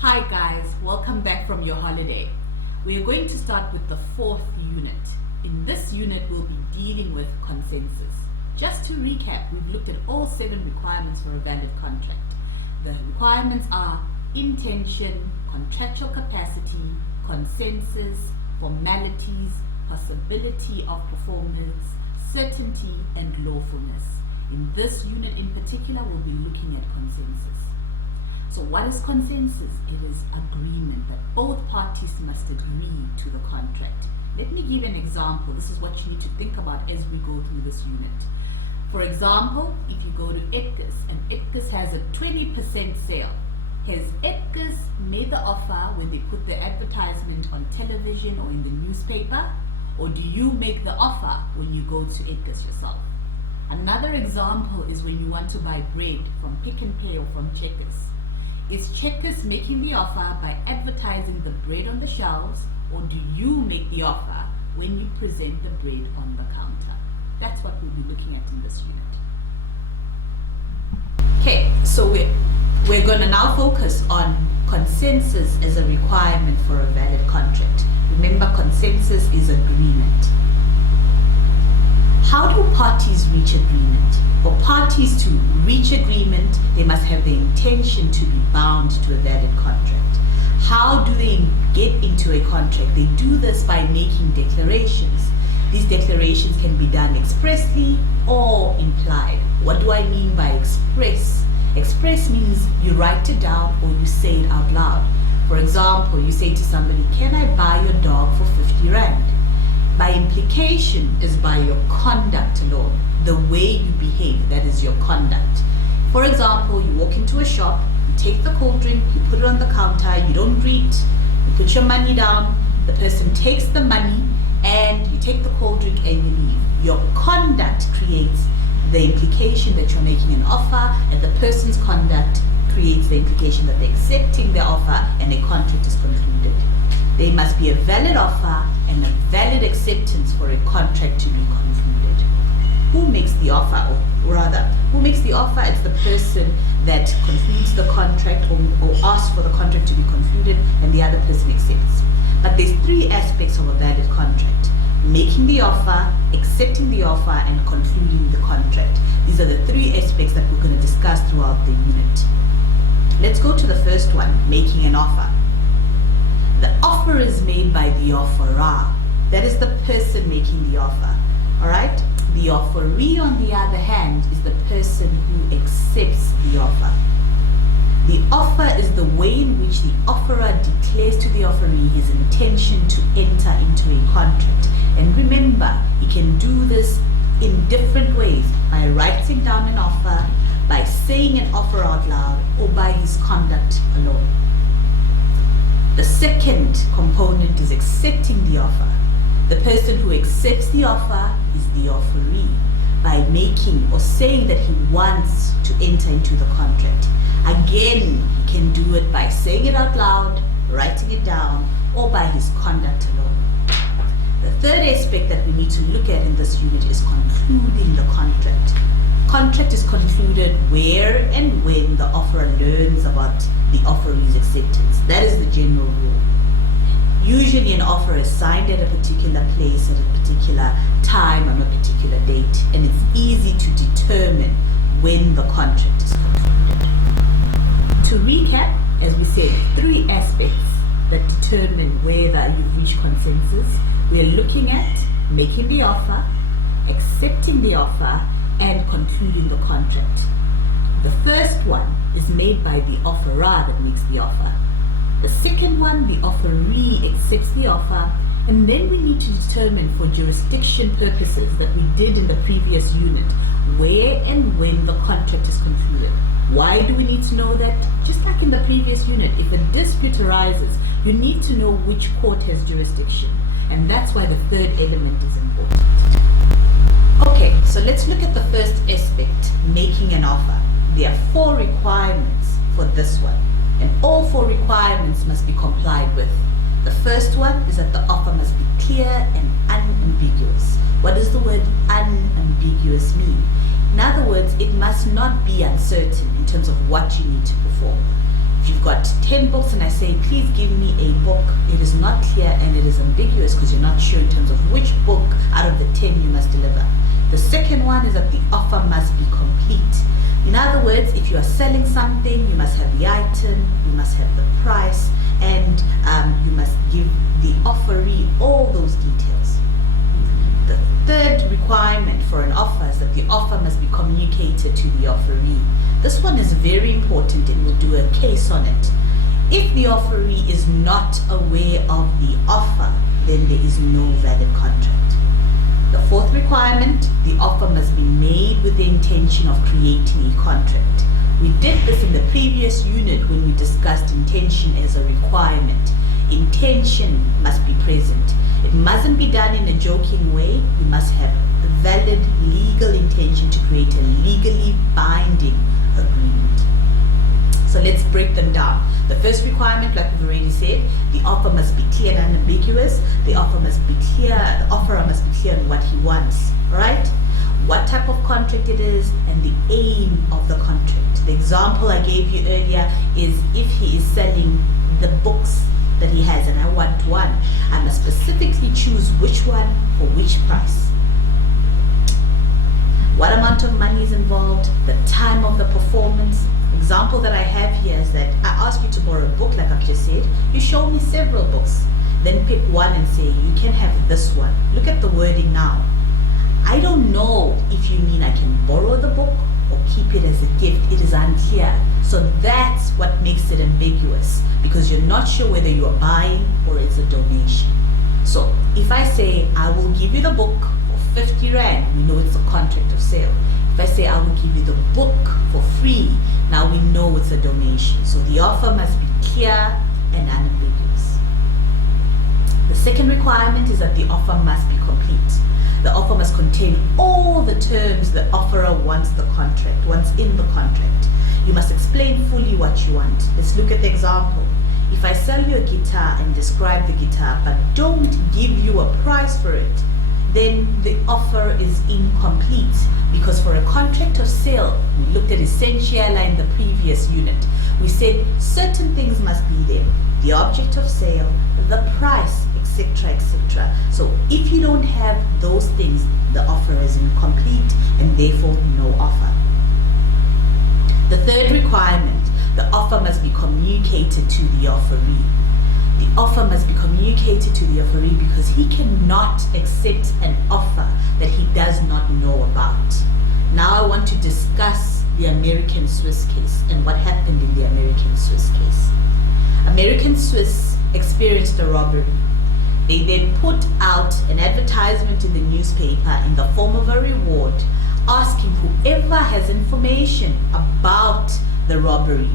Hi guys, welcome back from your holiday. We are going to start with the fourth unit. In this unit, we'll be dealing with consensus. Just to recap, we've looked at all 7 requirements for a valid contract. The requirements are intention, contractual capacity, consensus, formalities, possibility of performance, certainty, and lawfulness. In this unit in particular, we'll be looking at consensus. So what is consensus? It is agreement that both parties must agree to the contract. Let me give an example. This is what you need to think about as we go through this unit. For example, if you go to Edgar's and Edgar's has a 20% sale, has Edgar's made the offer when they put the advertisement on television or in the newspaper? Or do you make the offer when you go to Edgar's yourself? Another example is when you want to buy bread from Pick n Pay or from Checkers. Is Checkers making the offer by advertising the bread on the shelves, or do you make the offer when you present the bread on the counter? That's what we'll be looking at in this unit. Okay, so we're going to now focus on consensus as a requirement for a valid contract. Remember, consensus is agreement. How do parties reach agreement? For parties to reach agreement, they must have the intention to be bound to a valid contract. How do they get into a contract? They do this by making declarations. These declarations can be done expressly or implied. What do I mean by express? Express means you write it down or you say it out loud. For example, you say to somebody, "Can I buy your dog for 50 rand?" By implication is by your conduct alone. The way you behave, that is your conduct. For example, you walk into a shop, you take the cold drink, you put it on the counter, you don't greet, you put your money down, the person takes the money, and you take the cold drink and you leave. Your conduct creates the implication that you're making an offer, and the person's conduct creates the implication that they're accepting the offer and a contract is concluded. There must be a valid offer and a valid acceptance for a contract to be concluded. Who makes the offer, or rather, who makes the offer? It's the person that concludes the contract or asks for the contract to be concluded, and the other person accepts. But there's 3 aspects of a valid contract: making the offer, accepting the offer, and concluding the contract. These are the 3 aspects that we're going to discuss throughout the unit. Let's go to the first one, making an offer. The offer is made by the offerer. That is the person making the offer. All right? The offeree, on the other hand, is the person who accepts the offer. The offer is the way in which the offerer declares to the offeree his intention to enter into a contract. And remember, he can do this in different ways: by writing down an offer, by saying an offer out loud, or by his conduct alone. The second component is accepting the offer. The person who accepts the offer is the offeree, by making or saying that he wants to enter into the contract. Again, he can do it by saying it out loud, writing it down, or by his conduct alone. The third aspect that we need to look at in this unit is concluding the contract. Contract is concluded where and when the offerer learns about the offeree's acceptance. That is the general rule. Usually an offer is signed at a particular place, at a particular time, on a particular date, and it's easy to determine when the contract is concluded. To recap, as we said, 3 aspects that determine whether you've reached consensus. We are looking at making the offer, accepting the offer, and concluding the contract. The first one is made by the offerer that makes the offer. The second one, the offeree accepts the offer, and then we need to determine, for jurisdiction purposes that we did in the previous unit, where and when the contract is concluded. Why do we need to know that? Just like in the previous unit, if a dispute arises, you need to know which court has jurisdiction, and that's why the third element is important. Okay, so let's look at the first aspect, making an offer. There are 4 requirements for this one, and all 4 requirements must be complied with. The first one is that the offer must be clear and unambiguous. What does the word unambiguous mean? In other words, it must not be uncertain in terms of what you need to perform. If you've got 10 books and I say, please give me a book, it is not clear and it is ambiguous because you're not sure in terms of which book out of the 10 you must deliver. The second one is that the offer must be complete. In other words, if you are selling something, you must have the item, you must have the price, and you must give the offeree all those details. The third requirement for an offer is that the offer must be communicated to the offeree. This one is very important and we'll do a case on it. If the offeree is not aware of the offer, then there is no valid contract. The fourth requirement, the offer must be made with the intention of creating a contract. We did this in the previous unit when we discussed intention as a requirement. Intention must be present. It mustn't be done in a joking way. You must have a valid legal intention to create a legally binding agreement. So let's break them down. The first requirement, like we've already said, the offer must be clear and unambiguous. The offer must be clear, the offerer must be clear on what he wants, right? What type of contract it is and the aim of the contract. The example I gave you earlier is if he is selling the books that he has and I want one, I must specifically choose which one for which price. What amount of money is involved, the time of the performance. Example that I have here is that I ask you to borrow a book, like I've just said. You show me several books, then pick one and say, you can have this one. Look at the wording now. I don't know if you mean I can borrow the book or keep it as a gift. It is unclear. So that's what makes it ambiguous, because you're not sure whether you are buying or it's a donation. So if I say, I will give you the book for 50 Rand, we know it's a contract of sale. If I say, I will give you the book for free, now we know it's a donation. So the offer must be clear and unambiguous. The second requirement is that the offer must be complete. The offer must contain all the terms the offerer wants in the contract. You must explain fully what you want. Let's look at the example. If I sell you a guitar and describe the guitar but don't give you a price for it, then the offer is incomplete, because for a contract of sale, we looked at essentialia in the previous unit. We said certain things must be there: the object of sale, the price, etc., etc. So if you don't have those things, the offer is incomplete and therefore no offer. The third requirement, the offer must be communicated to the offeree. The offer must be communicated to the offeree because he cannot accept an offer that he does not know about. Now I want to discuss the American Swiss case and what happened in the American Swiss case. American Swiss experienced a robbery. They then put out an advertisement in the newspaper in the form of a reward, asking whoever has information about the robbery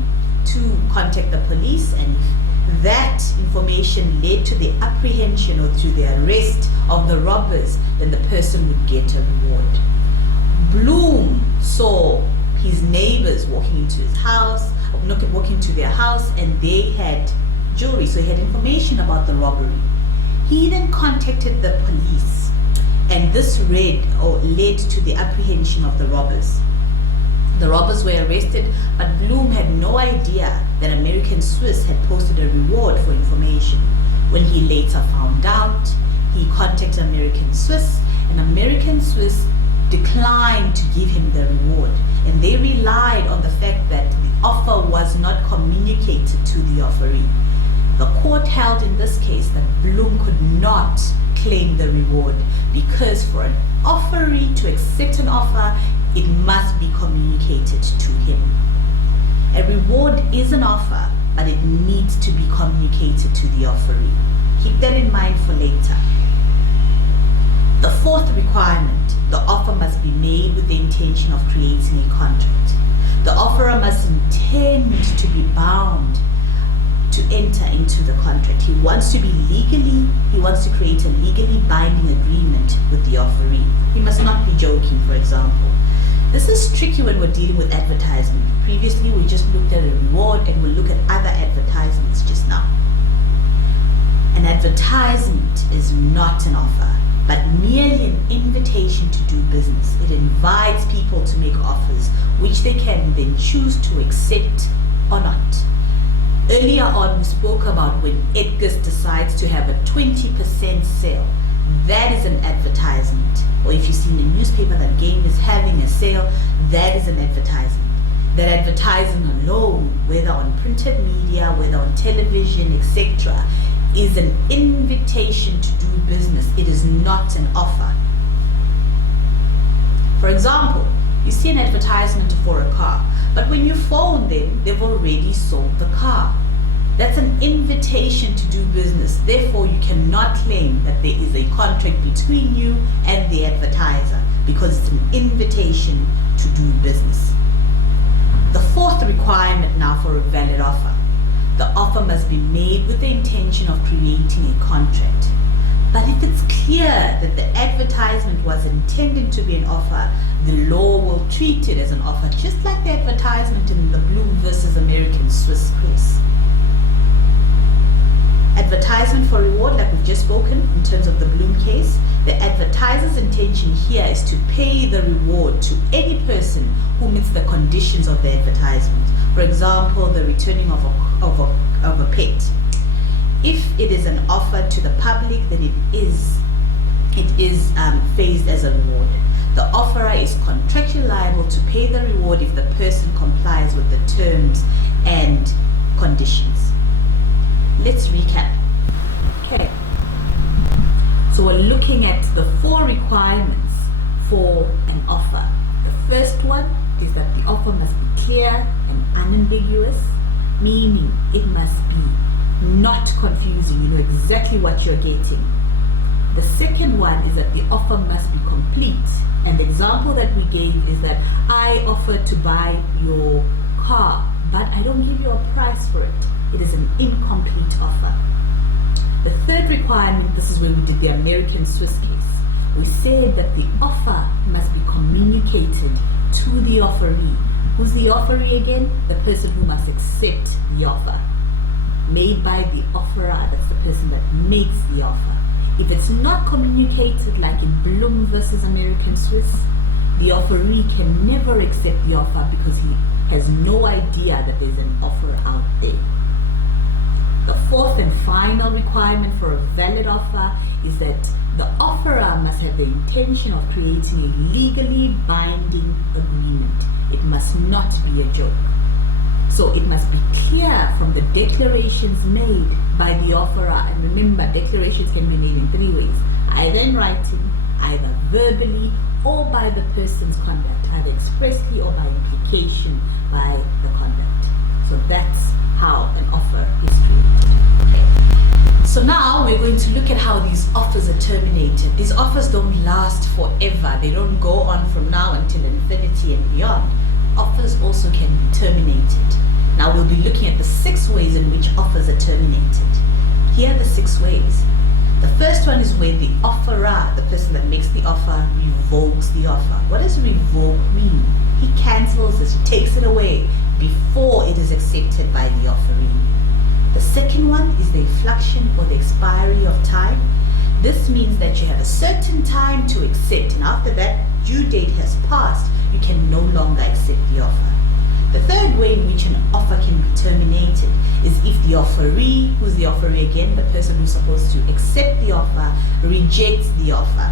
to contact the police, and if that information led to the apprehension or to the arrest of the robbers, then the person would get a reward. Bloom saw his neighbors walking into his house, walking to their house, and they had jewelry, so he had information about the robbery. He then contacted the police, and this led to the apprehension of the robbers. The robbers were arrested, but Bloom had no idea that American Swiss had posted a reward for information. When he later found out, he contacted American Swiss, and American Swiss declined to give him the reward, and they relied on the fact that the offer was not communicated to the offeree. The court held in this case that Bloom could not claim the reward, because for an offeree to accept an offer, it must be communicated to him. A reward is an offer, but it needs to be communicated to the offeree. Keep that in mind for later. The fourth requirement, the offer must be made with the intention of creating a contract. The offerer must intend to be bound to enter into the contract. He wants to create a legally binding agreement with the offeree. He must not be joking, for example. This is tricky when we're dealing with advertisement. Previously, we just looked at a reward, and we'll look at other advertisements just now. An advertisement is not an offer, but merely an invitation to do business. It invites people to make offers, which they can then choose to accept or not. Earlier on, we spoke about when Edgar's decides to have a 20% sale. That is an advertisement. Or if you see in the newspaper that Game is having a sale, that is an advertisement. That advertising alone, whether on printed media, whether on television, etc., is an invitation to do business. It is not an offer. For example, you see an advertisement for a car, but when you phone them, they've already sold the car. That's an invitation to do business. Therefore, you cannot claim that there is a contract between you and the advertiser because it's an invitation to do business. The fourth requirement now for a valid offer. The offer must be made with the intention of creating a contract. But if it's clear that the advertisement was intended to be an offer, the law will treat it as an offer, just like the advertisement in the Bloom versus American Swiss press. Advertisement for reward, like we've just spoken in terms of the Bloom case, the advertiser's intention here is to pay the reward to any person who meets the conditions of the advertisement. For example, the returning of a pet. If it is an offer to the public, then it is phased as a reward. The offerer is contractually liable to pay the reward if the person complies with the terms and conditions. Let's recap. Okay. So we're looking at the 4 requirements for an offer. The first one is that the offer must be clear and unambiguous, meaning it must be not confusing. You know exactly what you're getting. The second one is that the offer must be complete. And the example that we gave is that I offer to buy your car, but I don't give you a price for it. It is an incomplete offer. The third requirement, this is where we did the American Swiss case. We said that the offer must be communicated to the offeree. Who's the offeree again? The person who must accept the offer. Made by the offerer, that's the person that makes the offer. If it's not communicated, like in Bloom versus American Swiss, the offeree can never accept the offer because he has no idea that there's an offer out there. The fourth and final requirement for a valid offer is that the offerer must have the intention of creating a legally binding agreement. It must not be a joke. So it must be clear from the declarations made by the offerer. And remember, declarations can be made in 3 ways. Either in writing, either verbally, or by the person's conduct, either expressly or by implication by the conduct. So that's how an offer is created. Okay. So now we're going to look at how these offers are terminated. These offers don't last forever. They don't go on from now until infinity and beyond. Offers also can be terminated. Now we'll be looking at the 6 ways in which offers are terminated. Here are the 6 ways. The first one is where the offerer, the person that makes the offer, revokes the offer. What does revoke mean? He cancels it, he takes it away before it is accepted by the offeree. The second one is the inflection or the expiry of time. This means that you have a certain time to accept, and after that due date has passed, you can no longer accept the offer. The third way in which an offer can be terminated is if the offeree, who's the offeree again, the person who's supposed to accept the offer, rejects the offer.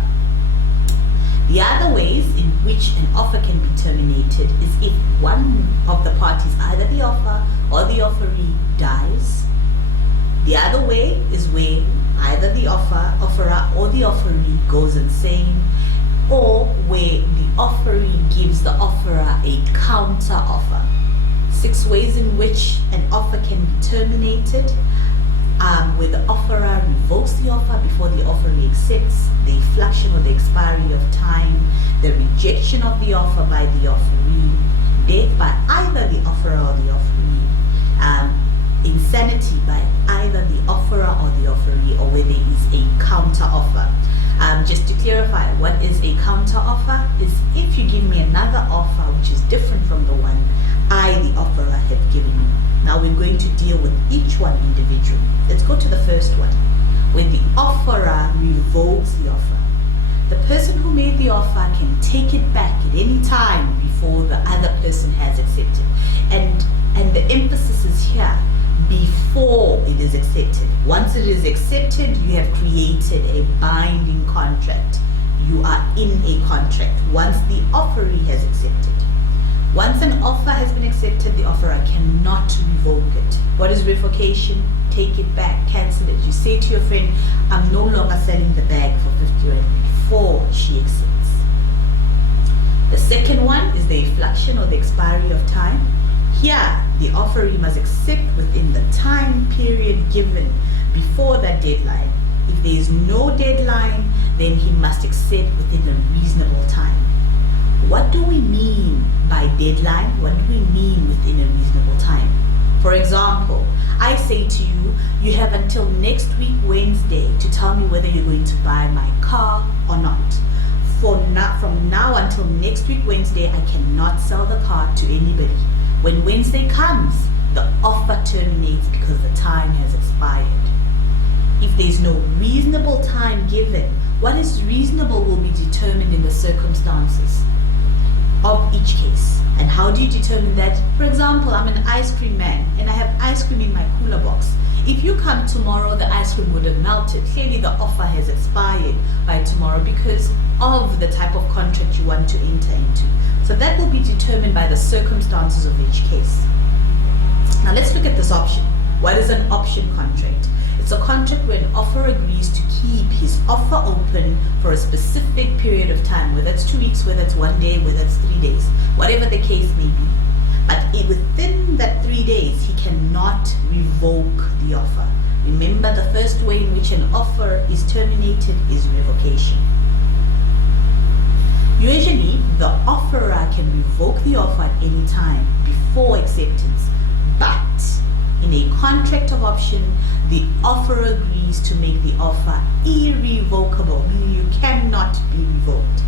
The other ways in which an offer can be terminated is if one of the parties, either the offer or the offeree, dies. The other way is where either the offerer or the offeree goes insane, or where the offeree gives the offerer a counter offer. 6 ways in which an offer can be terminated, where the offerer revokes the offer before the offeree accepts, the inflection or the expiry of time, the rejection of the offer by the offeree, death by either the offerer or the offeree, insanity by either the offerer or the offeree, or where there is a counter offer. Just to clarify, what is a counter offer? Is if you give me another offer which is different from the one I, the offerer, have given you. Now we're going to deal with each one individually. Let's go to the first one, where the offerer revokes the offer. The person who made the offer can take it back at any time before the other person has accepted. And the emphasis is here. before it is accepted. Once it is accepted, you have created a binding contract. You are in a contract once the offeree has accepted. Once an offer has been accepted, the offerer cannot revoke it. What is revocation? Take it back, cancel it. You say to your friend, I'm no longer selling the bag for 50 rand before she accepts. The second one is the effluxion or the expiry of time. Here, the offeree must accept within the time period given before that deadline. If there is no deadline, then he must accept within a reasonable time. What do we mean by deadline? What do we mean within a reasonable time? For example, I say to you, you have until next week Wednesday to tell me whether you're going to buy my car or not. From now until next week Wednesday, I cannot sell the car to anybody. When Wednesday comes, the offer terminates because the time has expired. If there is no reasonable time given, what is reasonable will be determined in the circumstances of each case. And how do you determine that? For example, I'm an ice cream man and I have ice cream in my cooler box. If you come tomorrow, the ice cream would have melted. Clearly the offer has expired by tomorrow because of the type of contract you want to enter into. So that will be determined by the circumstances of each case. Now let's look at this option. What is an option contract? It's a contract where an offerer agrees to keep his offer open for a specific period of time, whether it's 2 weeks, whether it's 1 day, whether it's 3 days, whatever the case may be. But within that 3 days, he cannot revoke the offer. Remember, the first way in which an offer is terminated is revocation. Usually, the offerer can revoke the offer at any time before acceptance, but in a contract of option, the offerer agrees to make the offer irrevocable, meaning you cannot be revoked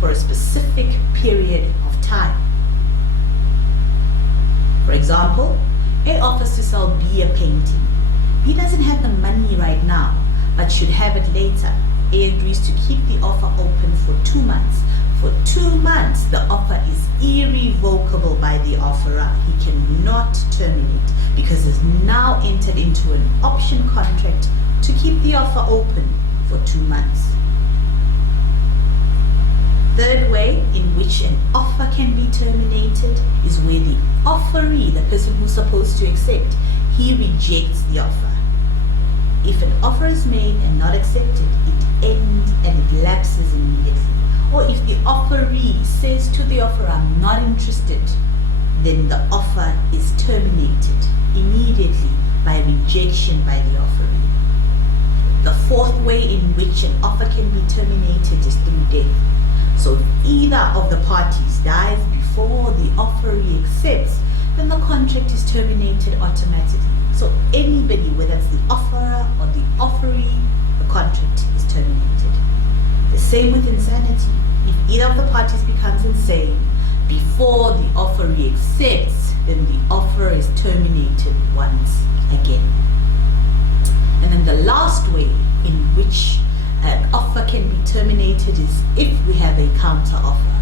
for a specific period of time. For example, A offers to sell B a painting. B doesn't have the money right now, but should have it later. A agrees to keep the offer open for 2 months. For 2 months, the offer is irrevocable by the offerer. He cannot terminate because he's now entered into an option contract to keep the offer open for 2 months. Third way in which an offer can be terminated is where the offeree, the person who's supposed to accept, he rejects the offer. If an offer is made and not accepted, it ends and it lapses immediately. Or if the offeree says to the offerer, I'm not interested, then the offer is terminated immediately by rejection by the offeree. The fourth way in which an offer can be terminated is through death. So if either of the parties dies before the offeree accepts, then the contract is terminated automatically. So anybody, whether it's the offerer or the offeree, the contract is terminated. The same with insanity. If either of the parties becomes insane before the offeree accepts, then the offer is terminated once again. And then the last way in which an offer can be terminated is if we have a counter offer.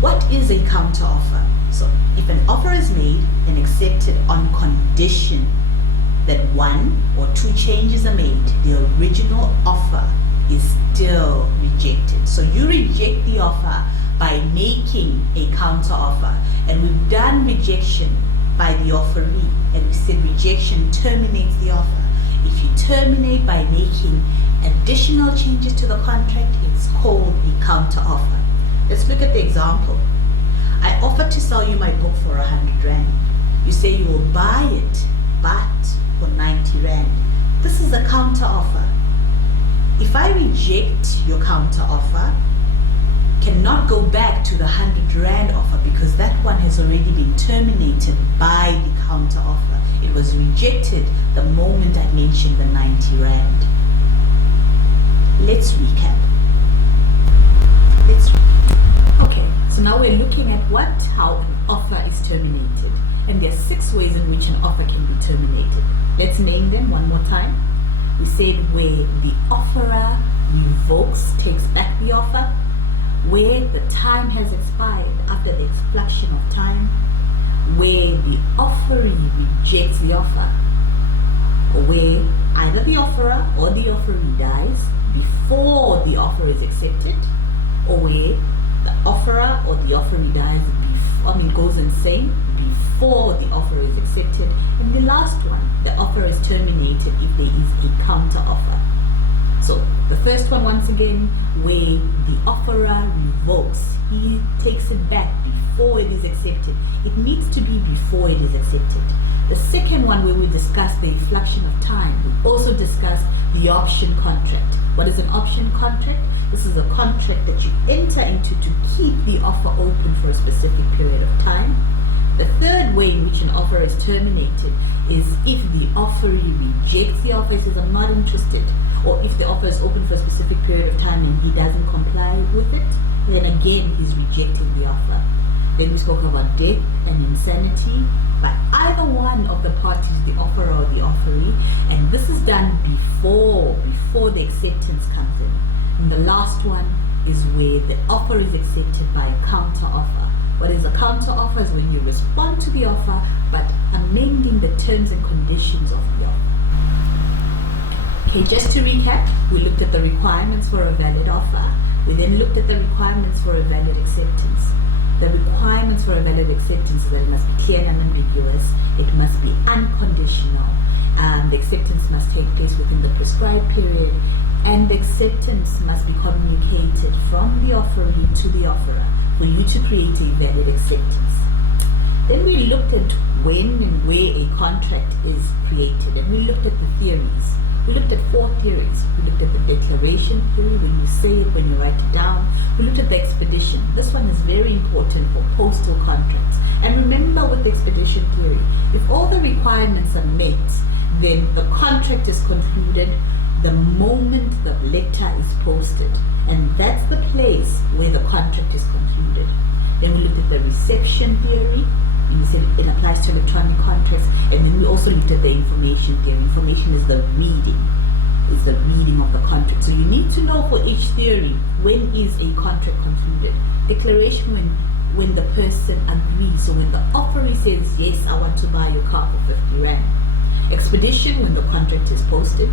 What is a counter offer? So if an offer is made and accepted on condition that 1 or 2 changes are made, the original offer is still rejected. So you reject the offer by making a counter offer, and we've done rejection by the offeree, and we said rejection terminates the offer. If you terminate by making additional changes to the contract, it's called a counter offer. Let's look at the example. I offer to sell you my book for 100 rand. You say you will buy it, but for 90 rand. This is a counter offer. If I reject your counter offer, cannot go back to the 100 rand offer because that one has already been terminated by the counter offer. It was rejected the moment I mentioned the 90 rand. Let's recap. Okay, so now we're looking at how an offer is terminated. And there are 6 ways in which an offer can be terminated. Let's name them one more time. We said where the offerer revokes, takes back the offer, where the time has expired after the explanation of time, where the offeree rejects the offer, where either the offerer or the offeree dies before the offer is accepted, or where the offerer or the offeree dies goes insane before the offer is accepted, and the last one, the offer is terminated if there is a counter offer. So the first one, once again, where the offerer revokes, he takes it back before it is accepted. It needs to be before it is accepted. The second one, where we discuss the inflection of time, we also discuss the option contract. What is an option contract? This is a contract that you enter into to keep the offer open for a specific period of time. The third way in which an offer is terminated is if the offeree rejects the offer, says I'm not interested, or if the offer is open for a specific period of time and he doesn't comply with it, then again he's rejecting the offer. Then we spoke about death and insanity by either one of the parties, the offerer or the offeree, and this is done before the acceptance comes in. And the last one is where the offer is accepted by a counter offer. What is a counter offer? Is when you respond to the offer but amending the terms and conditions of the offer. Okay, just to recap, we looked at the requirements for a valid offer. We then looked at the requirements for a valid acceptance. The requirements for a valid acceptance is that it must be clear and unambiguous. It must be unconditional. The acceptance must take place within the prescribed period, and the acceptance must be communicated from the offeree to the offerer for you to create a valid acceptance. Then we looked at when and where a contract is created, and we looked at the theories. We looked at 4 theories. We looked at the declaration theory, when you say it, when you write it down. We looked at the expedition. This one is very important for postal contracts. And remember, with the expedition theory, if all the requirements are met, then the contract is concluded the moment the letter is posted. And that's the place where the contract is concluded. Then we looked at the reception theory. You said it applies to electronic contracts. And then we also looked at the information theory. Information is the reading of the contract. So you need to know for each theory, when is a contract concluded. Declaration, when the person agrees. So when the offeree says, yes, I want to buy your car for 50 Rand. Expedition, when the contract is posted.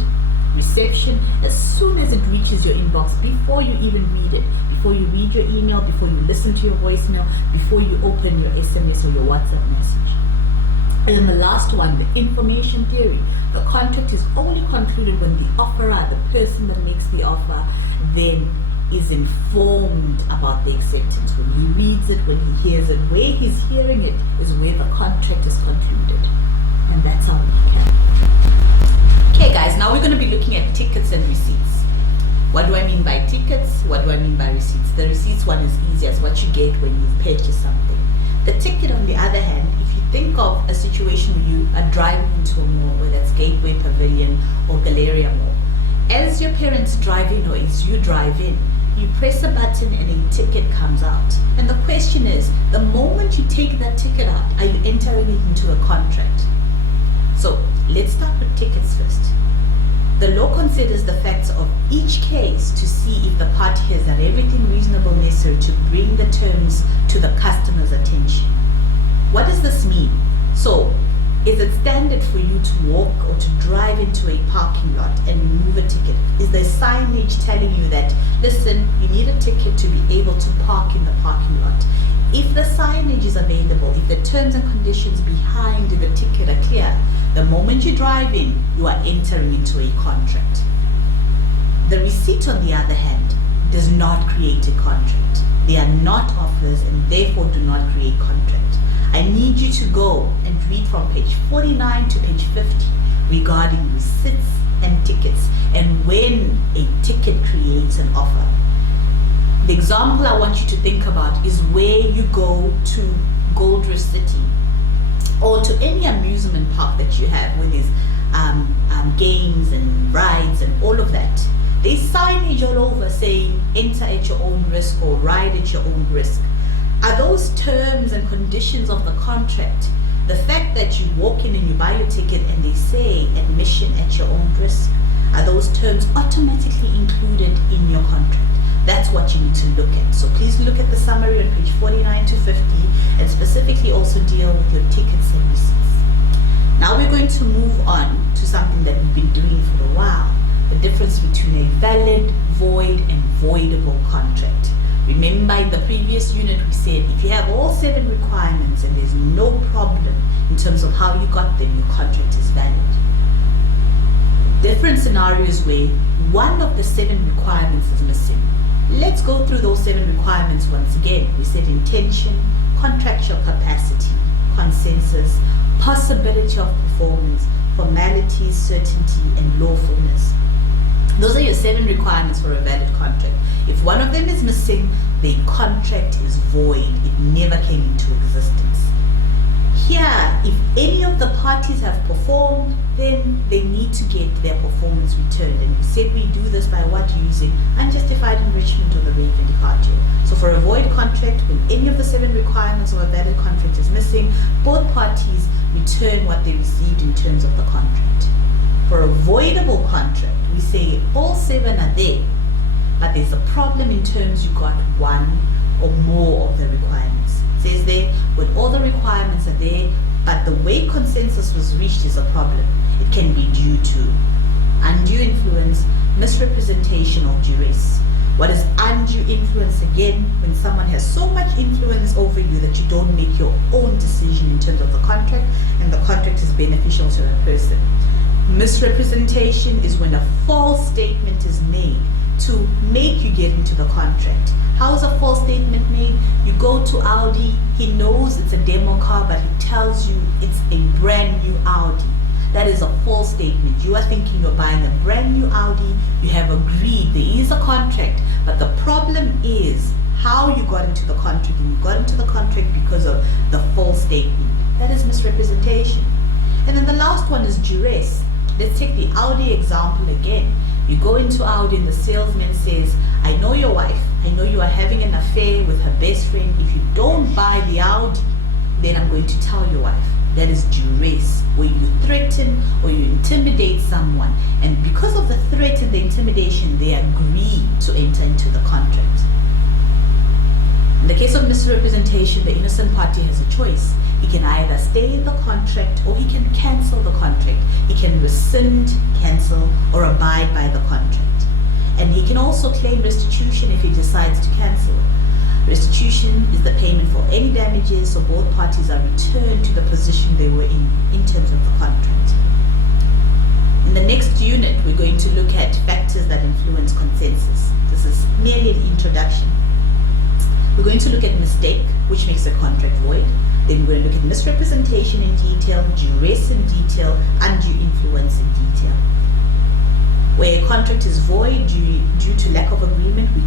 Reception, as soon as it reaches your inbox, before you even read it, before you read your email, before you listen to your voicemail, before you open your SMS or your WhatsApp message. And then the last one, the information theory. The contract is only concluded when the offerer, the person that makes the offer, then is informed about the acceptance. When he reads it, when he hears it, where he's hearing it is where the contract is concluded. And that's how we can. Okay guys, now we're going to be looking at tickets and receipts. What do I mean by tickets? What do I mean by receipts? The receipts one is easy, as what you get when you purchase something. The ticket, on the other hand, if you think of a situation where you are driving into a mall, whether it's Gateway Pavilion or Galleria Mall, as your parents drive in or as you drive in, you press a button and a ticket comes out. And the question is, the moment you take that ticket out, are you entering it into a contract? So let's start with tickets first. The law considers the facts of each case to see if the party has done everything reasonable necessary to bring the terms to the customer's attention. What does this mean? So, is it standard for you to walk or to drive into a parking lot and remove a ticket? Is there signage telling you that, listen, you need a ticket to be able to park in the parking lot? If the signage is available, if the terms and conditions behind the ticket are clear, the moment you drive in, you are entering into a contract. The receipt, on the other hand, does not create a contract. They are not offers and therefore do not create contract. I need you to go and read from page 49 to page 50 regarding receipts and tickets and when a ticket creates an offer. The example I want you to think about is where you go to Gold Rush City or to any amusement park that you have where there's games and rides and all of that. There's signage all over saying enter at your own risk or ride at your own risk. Are those terms and conditions of the contract? The fact that you walk in and you buy your ticket and they say admission at your own risk, are those terms automatically included in your contract? That's what you need to look at. So please look at the summary on page 49 to 50 and specifically also deal with your tickets and receipts. Now we're going to move on to something that we've been doing for a while. The difference between a valid, void, and voidable contract. Remember in the previous unit we said if you have all 7 requirements and there's no problem in terms of how you got them, your contract is valid. Different scenarios where one of the 7 requirements is missing. Let's go through those 7 requirements once again. We said intention, contractual capacity, consensus, possibility of performance, formalities, certainty, and lawfulness. Those are your 7 requirements for a valid contract. If one of them is missing, the contract is void. It never came into existence. Here, if any of the parties have performed, then they need to get their performance returned. And we said we do this by what? Using unjustified enrichment or the rate and departure. So for a void contract, when any of the 7 requirements of a valid contract is missing, both parties return what they received in terms of the contract. For a voidable contract, we say all 7 are there, but there's a problem in terms you got one or more of the requirements. It says there, when all the requirements are there, but the way consensus was reached is a problem. It can be due to undue influence, misrepresentation, or duress. What is undue influence? Again, when someone has so much influence over you that you don't make your own decision in terms of the contract, and the contract is beneficial to that person. Misrepresentation is when a false statement is made to make you get into the contract. How is a false statement made? You go to Audi, he knows it's a demo car, but he tells you it's a brand new Audi. That is a false statement. You are thinking you're buying a brand new Audi, you have agreed, there is a contract, but the problem is how you got into the contract, and you got into the contract because of the false statement. That is misrepresentation. And then the last one is duress. Let's take the Audi example again. You go into Audi and the salesman says, I know your wife, I know you are having an affair with her best friend. If you don't buy the Audi, then I'm going to tell your wife. That is duress, where you threaten or you intimidate someone. And because of the threat and the intimidation, they agree to enter into the contract. In the case of misrepresentation, the innocent party has a choice. He can either stay in the contract or he can cancel the contract. He can rescind, cancel, or abide by the contract. And he can also claim restitution if he decides to cancel. Restitution is the payment for any damages, so both parties are returned to the position they were in terms of the contract. In the next unit, we're going to look at factors that influence consensus. This is merely an introduction. We're going to look at mistake, which makes a contract void. Then we're going to look at misrepresentation in detail, duress in detail, undue influence in detail. Where a contract is void due to lack of agreement, we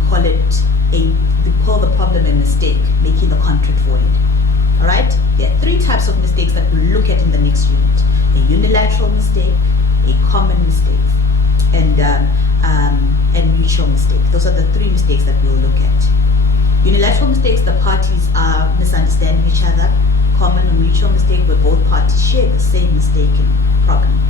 call the problem a mistake, making the contract void. Alright? There are 3 types of mistakes that we'll look at in the next unit. A unilateral mistake, a common mistake, and mutual mistake. Those are the 3 mistakes that we'll look at. Unilateral mistakes, the parties are misunderstanding each other. Common or mutual mistake, where both parties share the same mistaken problem.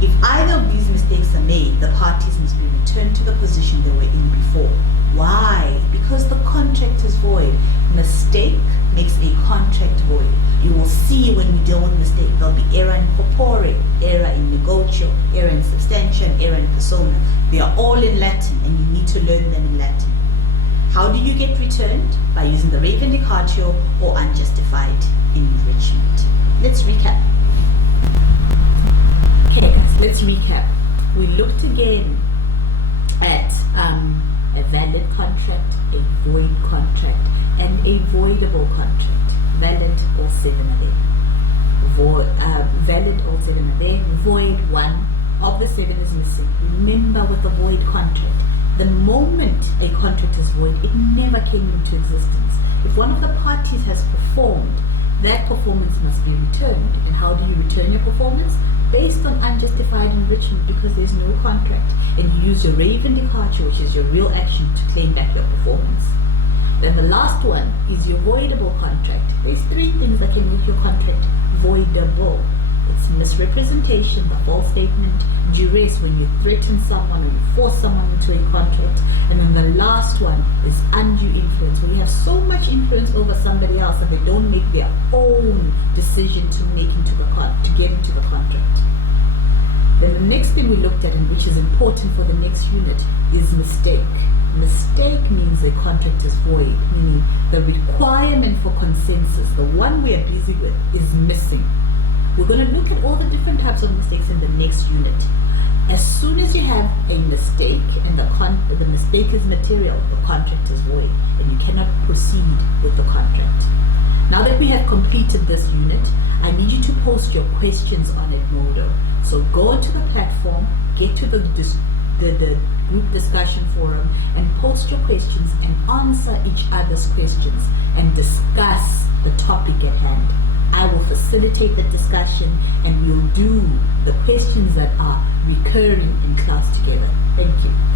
If either of these mistakes are made, the parties must be returned to the position they were in before. Why? Because the contract is void. Mistake makes a contract void. You will see when we deal with mistake, there'll be error in corpore, error in negotio, error in substantia, and error in persona. They are all in Latin, and you need to learn them in Latin. How do you get returned? By using the rei vindicatio or unjustified enrichment. Let's recap. Okay, guys, let's recap. We looked again at a valid contract, a void contract, and a voidable contract. Valid, all 7 are there. Valid, all 7 are there. Void, 1 of the 7 is missing. Remember with the void contract, the moment a contract is void, it never came into existence. If one of the parties has performed, that performance must be returned. And how do you return your performance? Based on unjustified enrichment, because there's no contract. And you use your rei vindicatio, which is your real action, to claim back your performance. Then the last one is your voidable contract. There's 3 things that can make your contract voidable. It's misrepresentation, the false statement, duress, when you threaten someone or you force someone into a contract. And then the last one is undue influence, where you have so much influence over somebody else that they don't make their own decision to get into the contract. Then the next thing we looked at, and which is important for the next unit, is mistake. Mistake means a contract is void, meaning the requirement for consensus, the one we are busy with, is missing. We're going to look at all the different types of mistakes in the next unit. As soon as you have a mistake and the mistake is material, the contract is void and you cannot proceed with the contract. Now that we have completed this unit, I need you to post your questions on Edmodo. So go to the platform, get to the group discussion forum and post your questions and answer each other's questions and discuss the topic at hand. I will facilitate the discussion and we'll do the questions that are recurring in class together. Thank you.